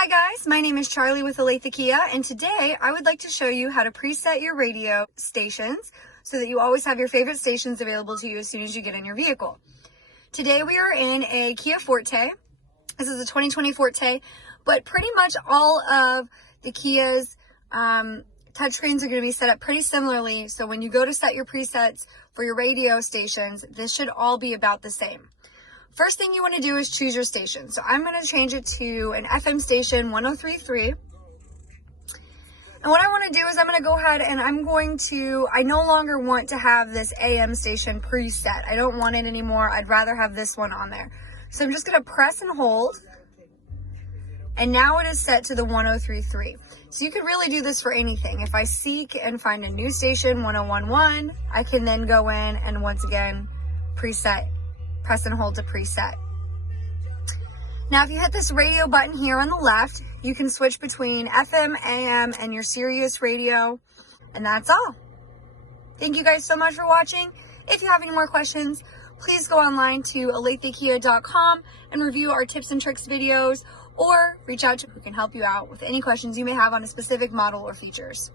Hi guys, my name is Charlie with Olathe Kia, and today I would like to show you how to preset your radio stations so that you always have your favorite stations available to you as soon as you get in your vehicle. Today we are in a Kia Forte. This is a 2020 Forte, but pretty much all of the Kia's touchscreens are going to be set up pretty similarly, so when you go to set your presets for your radio stations, this should all be about the same. First thing you want to do is choose your station. So I'm going to change it to an FM station 103.3. And what I want to do is I'm going to go ahead and I no longer want to have this AM station preset. I don't want it anymore. I'd rather have this one on there. So I'm just going to press and hold. And now it is set to the 103.3. So you could really do this for anything. If I seek and find a new station, 101.1, I can then go in and once again preset. Press and hold to preset. Now, if you hit this radio button here on the left, you can switch between FM, AM, and your Sirius radio, and that's all. Thank you guys so much for watching. If you have any more questions, please go online to olathekia.com and review our tips and tricks videos, or reach out to who can help you out with any questions you may have on a specific model or features.